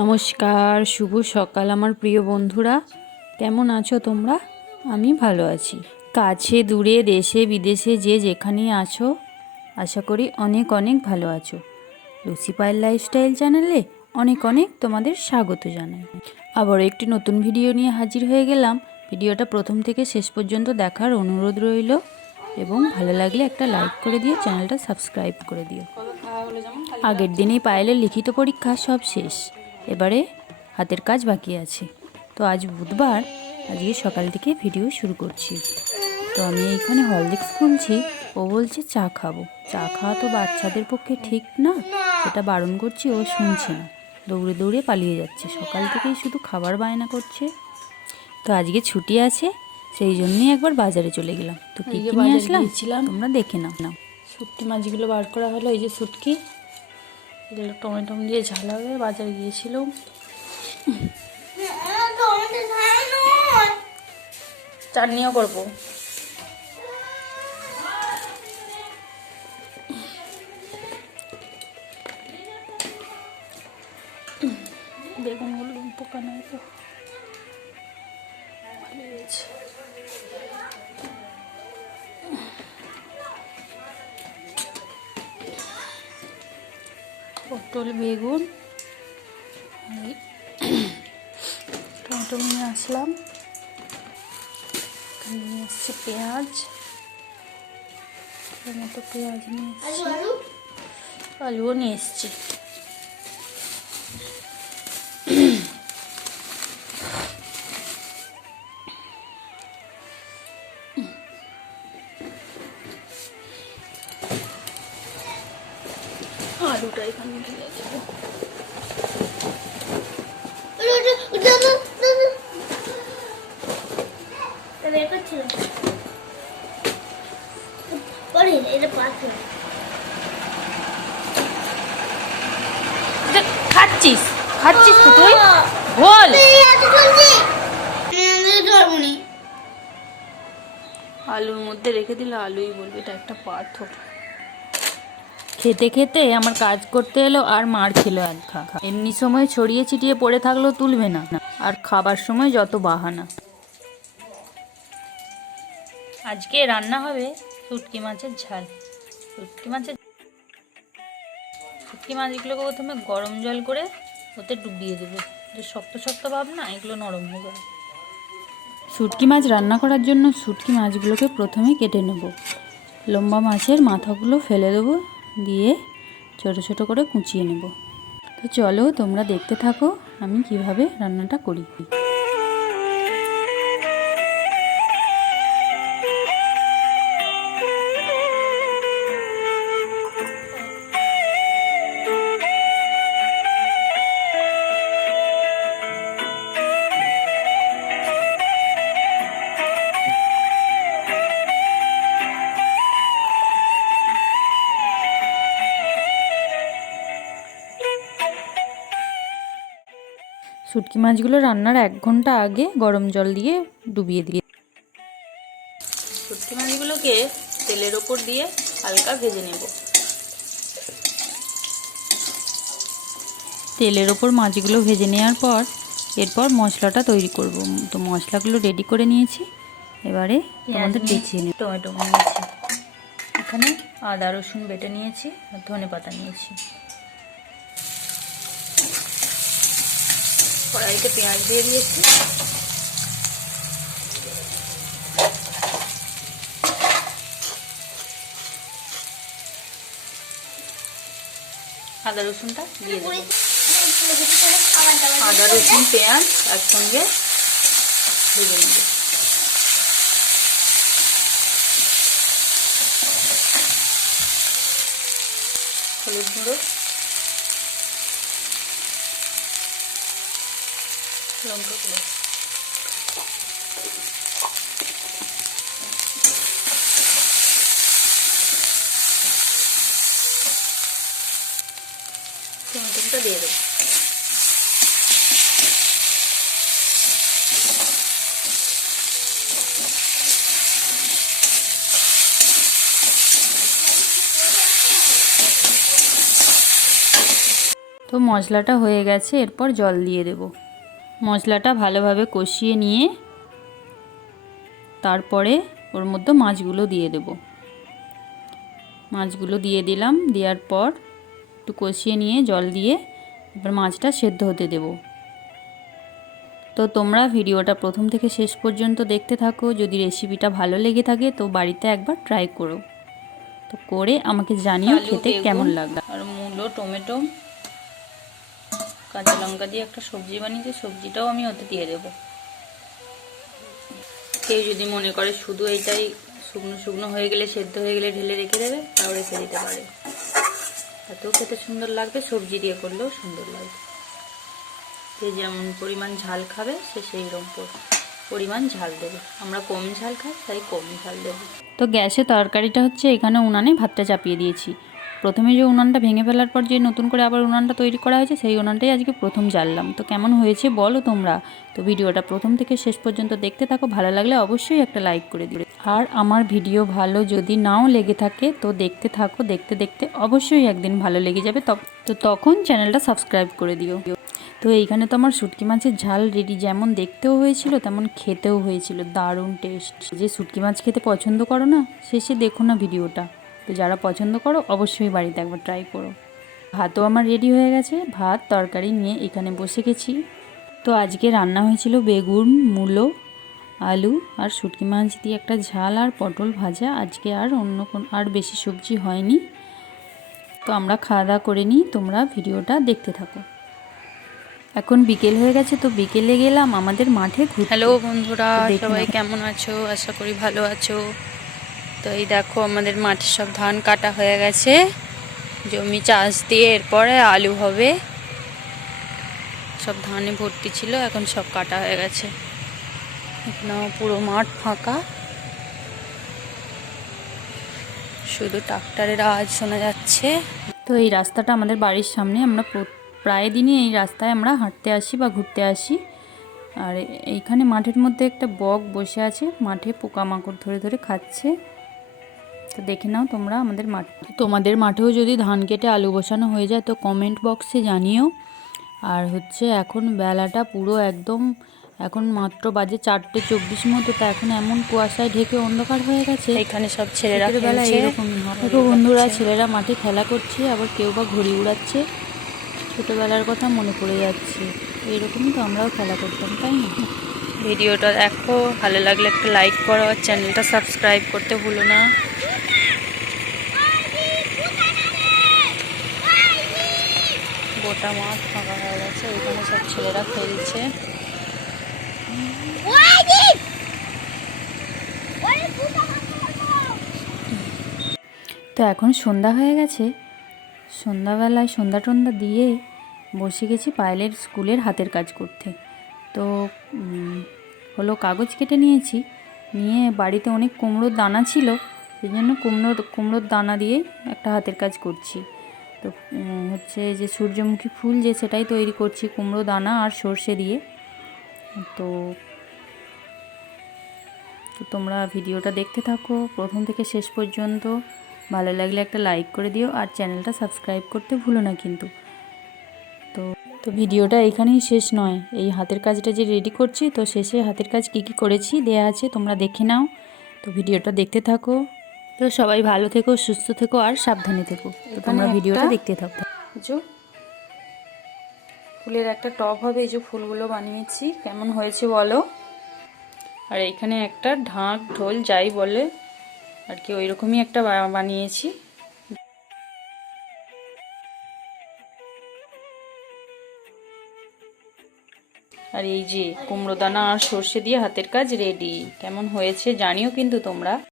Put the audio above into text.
নমস্কার, শুভ সকাল আমার প্রিয় বন্ধুরা। কেমন আছো তোমরা? আমি ভালো আছি। কাছে দূরে দেশে বিদেশে যে যেখানেই আছো, আশা করি অনেক অনেক ভালো আছো। লুসি পায়েল লাইফস্টাইল চ্যানেলে অনেক অনেক তোমাদের স্বাগত জানাই। আবারও একটি নতুন ভিডিও নিয়ে হাজির হয়ে গেলাম। ভিডিওটা প্রথম থেকে শেষ পর্যন্ত দেখার অনুরোধ রইল এবং ভালো লাগলে একটা লাইক করে দিয়ে চ্যানেলটা সাবস্ক্রাইব করে দিও। আগের দিনেই পায়েলের লিখিত পরীক্ষা সব শেষ, এবারে হাতের কাজ বাকি আছে। তো আজ বুধবার, আজকে সকাল থেকে ভিডিও শুরু করছি। তো আমি এইখানে হরলিক্স খুলছি, ও বলছে চা খাবো। চা খাওয়া তো বাচ্চাদের পক্ষে ঠিক না, সেটা বারণ করছি, ও শুনছে না, দৌড়ে দৌড়ে পালিয়ে যাচ্ছে। সকাল থেকেই শুধু খাবার বায়না করছে। তো আজকে ছুটি আছে, সেই জন্যই একবার বাজারে চলে গেলাম। তো কী কী নিয়ে আসলাম তোমরা দেখে নাও। শুটকি মাছগুলো বার করা হলো, এই যে শুটকি, এগুলো টমেটো দিয়ে ঝাল হবে। বাজারে গিয়েছিলাম, চাটনিও করবো। বেগুনগুলো পোকা নয় তো, ভালো হয়েছে। পটল বেগুন টমেটো নিয়ে আসলাম। নিয়ে এসছি পেঁয়াজ, টমেটো পেঁয়াজ নিয়ে এসছি, আলুও নিয়ে এসছি। আলুটা এখানে ঢেলে দেবো। খাচ্ছিস খাচ্ছিস তো তুই, বল। আলুর মধ্যে রেখে দিলে আলুই বলবে, এটা একটা পাথর। খেতে খেতে আমার কাজ করতে এলো আর মার খেলো এক ঘা। এমনি সময় ছড়িয়ে ছিটিয়ে পড়ে থাকলেও তুলবে না, আর খাবার সময় যত বাহানা। আজকে রান্না হবে শুটকি মাছের ঝাল। শুটকি মাছগুলোকে প্রথমে গরম জল করে ওতে ডুবিয়ে দেবে, যে শক্ত শক্ত ভাব না, এগুলো নরম হয়ে যাবে। শুটকি মাছ রান্না করার জন্য শুটকি মাছগুলোকে প্রথমে কেটে নেব। লম্বা মাছের মাথাগুলো ফেলে দেবো, দিয়ে ছোট ছোট করে কুচিয়ে নেব। তো চলো তোমরা দেখতে থাকো আমি কিভাবে রান্নাটা করি। শুটকি মাছগুলো রান্নার 1 ঘন্টা আগে গরম জল দিয়ে ডুবিয়ে দিয়ে শুটকি মাছগুলোকে তেলের ওপর দিয়ে হালকা ভেজে নেব। তেলের ওপর মাছগুলো ভেজে নেওয়ার পর এরপর মশলাটা তৈরি করব। তো মশলাগুলো রেডি করে নিয়েছি, এবারে তোমাদের দেখিয়ে নেব। টমেটো নিয়েছি, এখানে আদা রসুন বেটে নিয়েছি, আর ধনেপাতা নিয়েছি। কড়াইতে পেঁয়াজ দিয়ে দিয়েছি, আদা রসুনটা দিয়ে দেবো। আদা রসুন পেঁয়াজ একসঙ্গে ভেজে নেব। হলুদ গুঁড়ো, লঙ্কা গুঁড়ো, টমেটোটা দিয়ে দেবো। তো মশলাটা হয়ে গেছে, এরপর জল দিয়ে দেব। মশলাটা ভালোভাবে কষিয়ে নিয়ে তারপরে ওর মধ্যে মাছগুলো দিয়ে দেব। মাছগুলো দিয়ে দিলাম, দেওয়ার পর একটু কষিয়ে নিয়ে জল দিয়ে এবার মাছটা সেদ্ধ হতে দেব। তো তোমরা ভিডিওটা প্রথম থেকে শেষ পর্যন্ত দেখতে থাকো। যদি রেসিপিটা ভালো লেগে থাকে তো বাড়িতে একবার ট্রাই করো। তো করে আমাকে জানিও খেতে কেমন লাগলো। আর মূলো, টমেটো, কাঁচা লঙ্কা দিয়ে একটা সবজি বানিয়েছি, সবজিটাও আমি ওতে দিয়ে দেব। কেউ যদি মনে করে শুধু এইটাই শুকনো শুকনো হয়ে গেলে, সেদ্ধ হয়ে গেলে ঢেলে রেখে দেবে, তাও রেখে দিতে পারে। এতেও খেতে সুন্দর লাগবে, সবজি দিয়ে করলেও সুন্দর লাগবে। যে যেমন পরিমাণ ঝাল খাবে সে সেই রকম পরিমাণ ঝাল দেবে। আমরা কম ঝাল খাই, তাই কম ঝাল দেবো। তো গ্যাসে তরকারিটা হচ্ছে, এখানে উনানে ভাতটা চাপিয়ে দিয়েছি। প্রথমে যে উনানটা ভেঙে ফেলার পর যে নতুন করে আবার উনানটা তৈরি করা হয়েছে, সেই উনানটাই আজকে প্রথম জ্বাললাম। তো কেমন হয়েছে বলো তোমরা। তো ভিডিওটা প্রথম থেকে শেষ পর্যন্ত দেখতে থাকো, ভালো লাগলে অবশ্যই একটা লাইক করে দিবে। আর আমার ভিডিও ভালো যদি নাও লেগে থাকে তো দেখতে থাকো, দেখতে দেখতে অবশ্যই একদিন ভালো লেগে যাবে। তো তখন চ্যানেলটা সাবস্ক্রাইব করে দিও। তো এইখানে তো আমার শুটকি মাছের ঝাল রেডি। যেমন দেখতেও হয়েছিল তেমন খেতেও হয়েছিল, দারুণ টেস্ট। যে শুটকি মাছ খেতে পছন্দ করো না, শেষে দেখো না ভিডিওটা। তো যারা পছন্দ করো অবশ্যই বাড়িতে একবার ট্রাই করো। ভাতও আমার রেডি হয়ে গেছে, ভাত তরকারি নিয়ে এখানে বসে গেছি। তো আজকে রান্না হয়েছিল বেগুন, মূলো, আলু আর শুটকি মাছ দিয়ে একটা ঝাল আর পটল ভাজা। আজকে আর অন্য আর বেশি সবজি হয়নি। তো আমরা খাওয়া দাওয়া করে নিই, তোমরা ভিডিওটা দেখতে থাকো। এখন বিকেল হয়ে গেছে, তো বিকেলে গেলাম আমাদের মাঠে ঘুরতে। হ্যালো বন্ধুরা, সবাই কেমন আছো? আশা করি ভালো আছো। তো এই দেখো আমাদের মাঠে সব ধান কাটা হয়ে গেছে, জমি চাষ দিয়ে এরপরে আলু হবে। সব ধানে ভর্তি ছিল, এখন সব কাটা হয়ে গেছে। এখানে পুরো মাঠ ফাঁকা, শুধু ট্রাক্টরের আওয়াজ শোনা যাচ্ছে। তো এই রাস্তাটা আমাদের বাড়ির সামনে, আমরা প্রায় দিনই এই রাস্তায় আমরা হাঁটতে আসি বা ঘুরতে আসি। আর এইখানে মাঠের মধ্যে একটা বক বসে আছে, মাঠে পোকামাকড় ধরে ধরে খাচ্ছে। তো দেখে নাও তোমরা আমাদের মাঠ। তোমাদের মাঠেও যদি ধান কেটে আলু বসানো হয়ে যায় তো কমেন্ট বক্সে জানিও। আর হচ্ছে এখন বেলাটা পুরো একদম, এখন মাত্র বাজে 4:24 মতো। তা এখন এমন কুয়াশায় ঢেকে অন্ধকার হয়ে গেছে। এখানে সব ছেলেরা বেলা এরকমই হয়। দেখো বন্ধুরা, ছেলেরা মাঠে খেলা করছে, আবার কেউ বা ঘুড়ি উড়াচ্ছে। ছোটোবেলার কথা মনে পড়ে যাচ্ছে। এরকমই তো আমরাও খেলা করতাম, তাই না? ভিডিওটা দেখো, ভালো লাগলে একটা লাইক করো, আর চ্যানেলটা সাবস্ক্রাইব করতে ভুলো না। গোটা মাঠ ফাঁকা হয়ে গেছে, ওইখানে সব ছেলেরা খেলছে। তো এখন সন্ধ্যা হয়ে গেছে, সন্ধ্যাবেলায় সন্ধ্যা টন্ধা দিয়ে বসে গেছি পায়েলের স্কুলের হাতের কাজ করতে। তো হলো কাগজ কেটে নিয়েছি, নিয়ে বাড়িতে অনেক কুমড়োর দানা ছিল, সেই জন্য কুমড়োর দানা দিয়ে একটা হাতের কাজ করছি। তো হচ্ছে যে সূর্যমুখী ফুল যে, সেটাই তৈরি করছি কুমড়ো দানা আর সর্ষে দিয়ে। তো তোমরা ভিডিওটা দেখতে থাকো প্রথম থেকে শেষ পর্যন্ত, ভালো লাগলে একটা লাইক করে দিও, আর চ্যানেলটা সাবস্ক্রাইব করতে ভুলো না কিন্তু। তো ভিডিওটা এখানেই শেষ নয়, এই হাতের কাজটা যে রেডি করছি, তো শেষে হাতের কাজ কি কি করেছি দেয়া আছে, তোমরা দেখে নাও। তো ভিডিওটা দেখতে থাকো। তো সবাই ভালো থেকো, সুস্থ থেকো আর সাবধানে থেকো। তো তোমরা ভিডিওটা দেখতে থাকো। ফুলের একটা টব হবে, এই যে ফুলগুলো বানিয়েছি, কেমন হয়েছে বলো। আর এইখানে একটা ঢাক ঢোল যাই বলে আর কি, ওই রকমই একটা বানিয়েছি। আর এই যে কুমড়ো দানা আর সর্ষে দিয়ে হাতের কাজ রেডি। কেমন হয়েছে জানিও কিন্তু তোমরা।